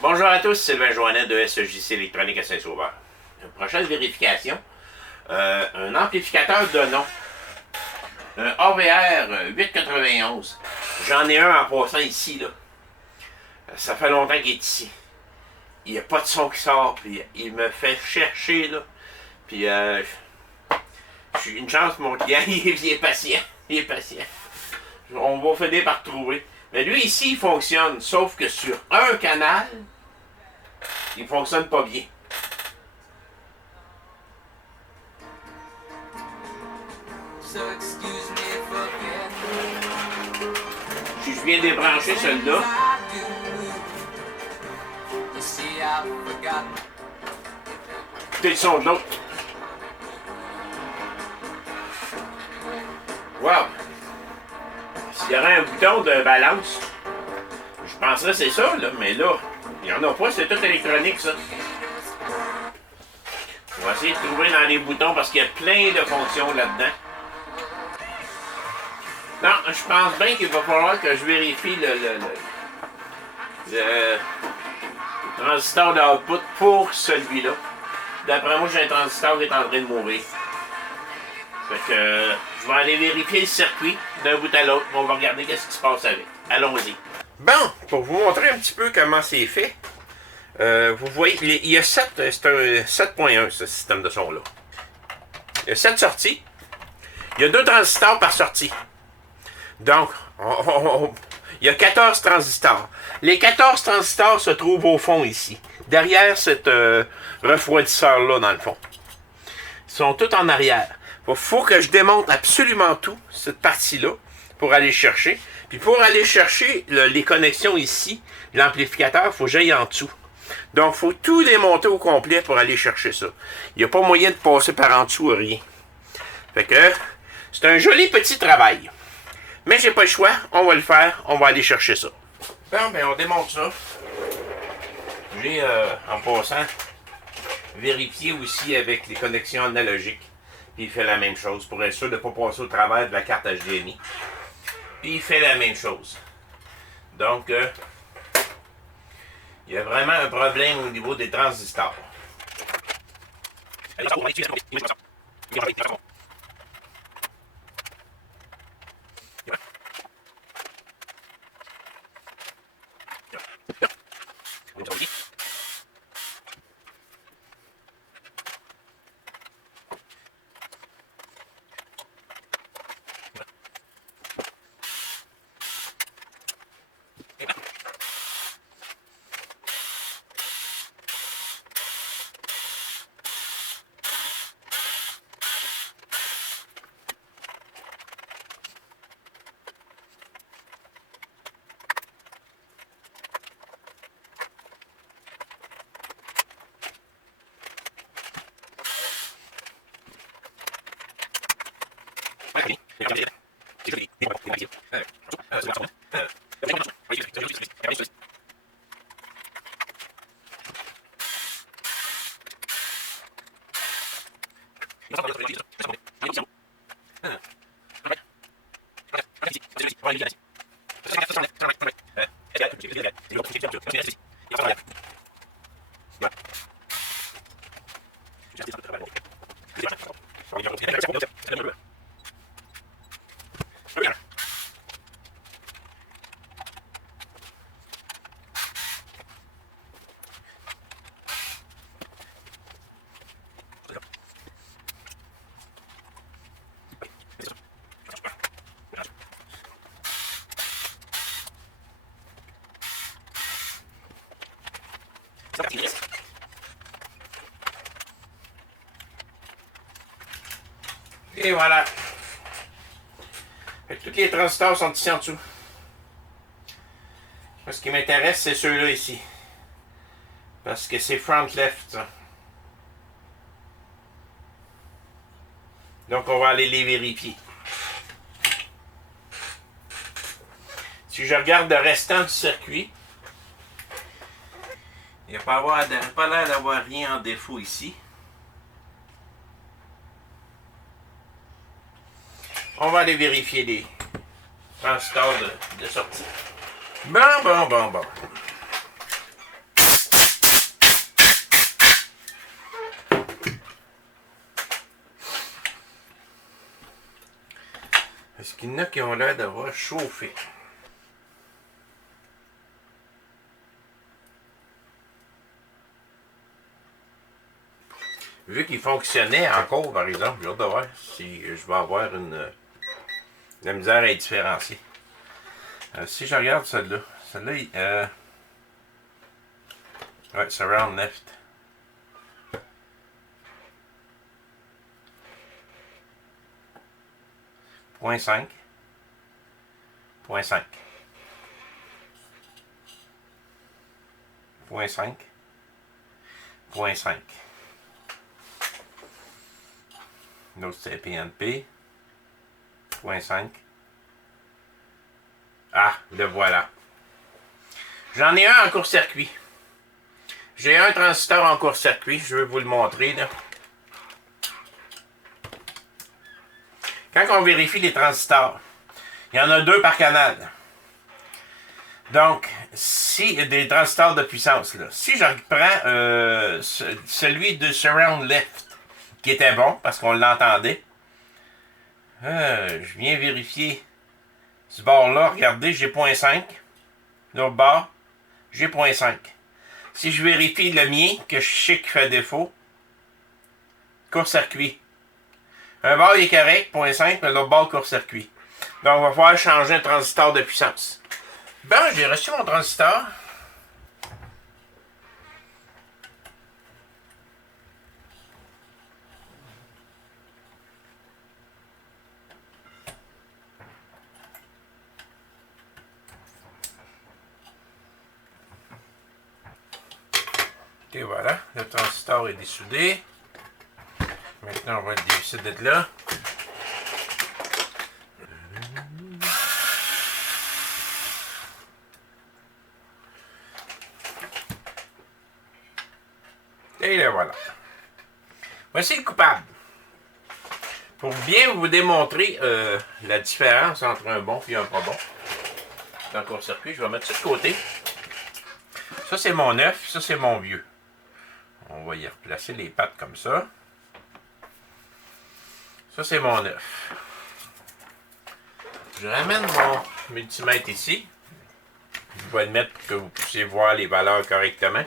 Bonjour à tous, Sylvain Joannet de SEJC Électronique à Saint-Sauveur. Prochaine vérification, un amplificateur de nom, un AVR 891. J'en ai un en passant ici, là. Ça fait longtemps qu'il est ici. Il n'y a pas de son qui sort, puis il me fait chercher, là. Puis, j'ai une chance, mon client, il est patient. Il est patient. On va finir par trouver. Mais lui, ici, il fonctionne, sauf que sur un canal, il fonctionne pas bien. Je viens débrancher celui-là. Écoutez le son de l'autre. Wow! S'il y aurait un bouton de balance, je penserais que c'est ça, là, mais là, il n'y en a pas, c'est tout électronique, ça. On va essayer de trouver dans les boutons parce qu'il y a plein de fonctions là-dedans. Non, je pense bien qu'il va falloir que je vérifie le transistor d'output pour celui-là. D'après moi, j'ai un transistor qui est en train de mourir. Fait que je vais aller vérifier le circuit d'un bout à l'autre. On va regarder ce qui se passe avec. Allons-y. Bon, pour vous montrer un petit peu comment c'est fait, vous voyez, il y a 7, c'est un 7.1 ce système de son-là. Il y a 7 sorties. Il y a 2 transistors par sortie. Donc, il y a 14 transistors. Les 14 transistors se trouvent au fond ici, derrière cette refroidisseur-là dans le fond. Ils sont tous en arrière. Il faut que je démonte absolument tout, cette partie-là, pour aller chercher. Puis pour aller chercher les connexions ici, l'amplificateur, il faut que j'aille en dessous. Donc, il faut tout démonter au complet pour aller chercher ça. Il n'y a pas moyen de passer par en dessous ou rien. Fait que, c'est un joli petit travail. Mais j'ai pas le choix, on va le faire, on va aller chercher ça. Bon, ben on démonte ça. J'ai, en passant, vérifié aussi avec les connexions analogiques. Puis il fait la même chose pour être sûr de ne pas passer au travers de la carte HDMI. Puis il fait la même chose. Donc, il y a vraiment un problème au niveau des transistors. Et voilà. Fait que tous les transistors sont ici en dessous. Ce qui m'intéresse, c'est ceux-là ici. Parce que c'est front left, ça. Donc, on va aller les vérifier. Si je regarde le restant du circuit, il n'y a pas l'air d'avoir rien en défaut ici. On va aller vérifier les transistors de sortie. Bon. Est-ce qu'il y en a qui ont l'air d'avoir chauffé? Vu qu'il fonctionnait encore, par exemple, j'ai hâte de voir si je vais avoir la misère à les différencier. Si je regarde celle-là, ouais, surround left. Point 5. Point 5. Point 5. Point 5. L'autre c'est PNP. Point 5. Ah, le voilà. J'en ai un en court-circuit. J'ai un transistor en court-circuit. Je vais vous le montrer, là. Quand on vérifie les transistors, il y en a 2 par canal. Donc, si des transistors de puissance, là, si je reprends celui de surround left, qui était bon, parce qu'on l'entendait, je viens vérifier ce bord-là, regardez, j'ai 0.5. L'autre bord, j'ai 0.5. Si je vérifie le mien, que je sais qu'il fait défaut, court-circuit. Un bord est correct, 0.5, mais l'autre bord court-circuit. Donc, on va pouvoir changer un transistor de puissance. Bon, j'ai reçu mon transistor. Et voilà, le transistor est dessoudé. Maintenant, on va le dévisser de là. Et le voilà. Voici le coupable. Pour bien vous démontrer la différence entre un bon et un pas bon dans le court-circuit, je vais mettre ça de côté. Ça, c'est mon neuf, ça, c'est mon vieux. On va y replacer les pattes comme ça. Ça, c'est mon neuf. Je ramène mon multimètre ici. Je vais le mettre pour que vous puissiez voir les valeurs correctement.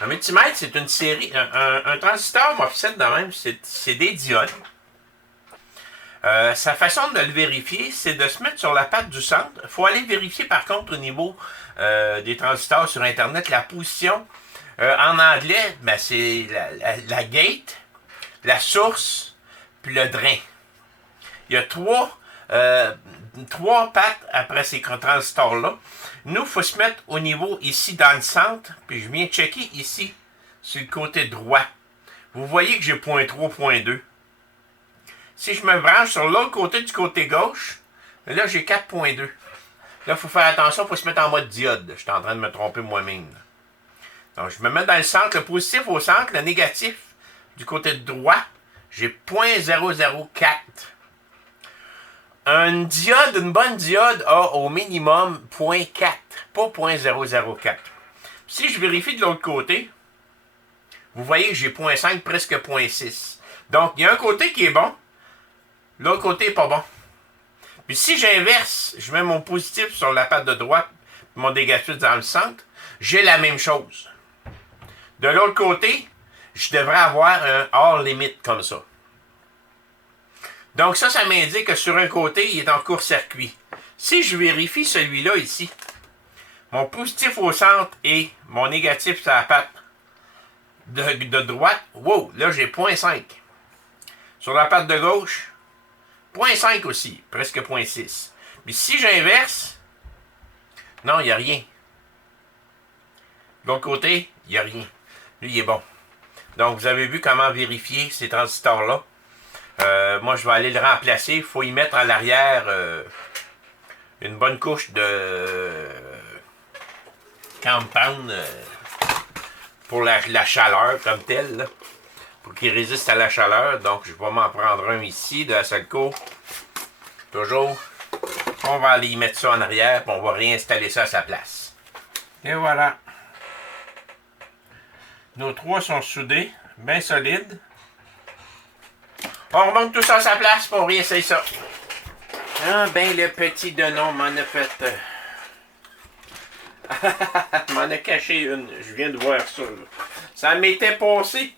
Un multimètre, c'est une série. Un transistor, moi, fait de même, c'est des diodes. Sa façon de le vérifier, c'est de se mettre sur la patte du centre. Il faut aller vérifier, par contre, au niveau des transistors sur Internet, la position. En anglais, ben, c'est la gate, la source, puis le drain. Il y a trois pattes après ces transistors-là. Nous, il faut se mettre au niveau ici dans le centre, puis je viens checker ici, sur le côté droit. Vous voyez que j'ai 0.3, 0.2. Si je me branche sur l'autre côté du côté gauche, là, j'ai 4.2. Là, il faut faire attention, il faut se mettre en mode diode. Je suis en train de me tromper moi-même. Donc, je me mets dans le centre, le positif au centre, le négatif du côté droit, j'ai 0.004. Une bonne diode a au minimum 0.4, pas 0.004. Si je vérifie de l'autre côté, vous voyez que j'ai 0.5, presque 0.6. Donc, il y a un côté qui est bon, l'autre côté n'est pas bon. Puis si j'inverse, je mets mon positif sur la patte de droite, mon négatif dans le centre, j'ai la même chose. De l'autre côté, je devrais avoir un hors limite comme ça. Donc ça m'indique que sur un côté, il est en court-circuit. Si je vérifie celui-là ici, mon positif au centre et mon négatif sur la patte de droite, wow, là j'ai 0.5. Sur la patte de gauche, 0.5 aussi, presque 0.6. Mais si j'inverse, non, il n'y a rien. De l'autre côté, il n'y a rien. Lui, il est bon. Donc, vous avez vu comment vérifier ces transistors-là. Moi, je vais aller le remplacer. Il faut y mettre à l'arrière une bonne couche de compound pour la chaleur comme telle, là, pour qu'il résiste à la chaleur. Donc, je vais m'en prendre un ici, de la Salco. Toujours. On va aller y mettre ça en arrière, puis on va réinstaller ça à sa place. Et voilà. Nos trois sont soudés, bien solides. On remonte tout ça à sa place, puis on réessaye ça. Ah ben, le petit Denon m'en a fait... m'en a caché une. Je viens de voir ça, là. Ça m'était passé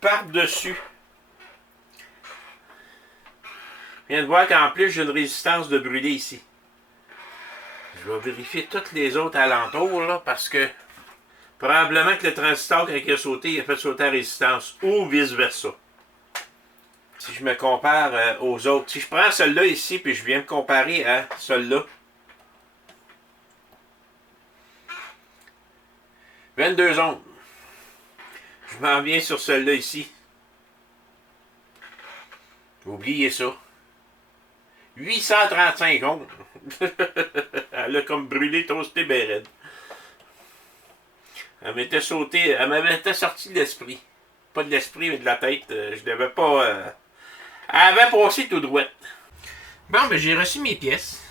par-dessus. Je viens de voir qu'en plus, j'ai une résistance de brûler ici. Je vais vérifier toutes les autres alentours, là, parce que probablement que le transistor, quand il a sauté, il a fait sauter la résistance, ou vice-versa. Si je me compare aux autres. Si je prends celui-là ici, puis je viens me comparer à celui-là. 22 ondes. Je m'en viens sur celui-là ici. Oubliez ça. 835 ondes. Elle a comme brûlé, toasté, ben raide. Elle m'était sauté, elle m'avait sorti de l'esprit. Pas de l'esprit, mais de la tête. Je devais pas... Elle avait passé tout droit. Bon, ben j'ai reçu mes pièces.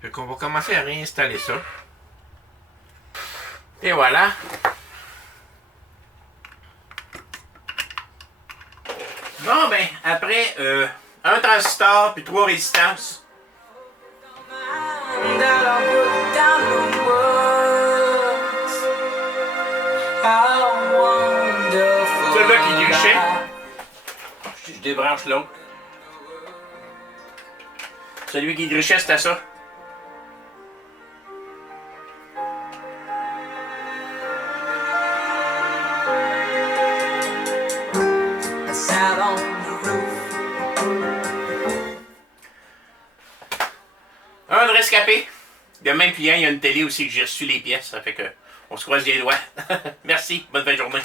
Fait qu'on va commencer à réinstaller ça. Et voilà. Bon, ben, après un transistor puis 3 résistances. Celui-là qui grichait. Je débranche l'autre. Celui qui grichait, c'était ça. Un de rescapé. Le même client, il y a une télé aussi que j'ai reçu les pièces. Ça fait que on se croise les doigts. Merci, bonne fin de journée.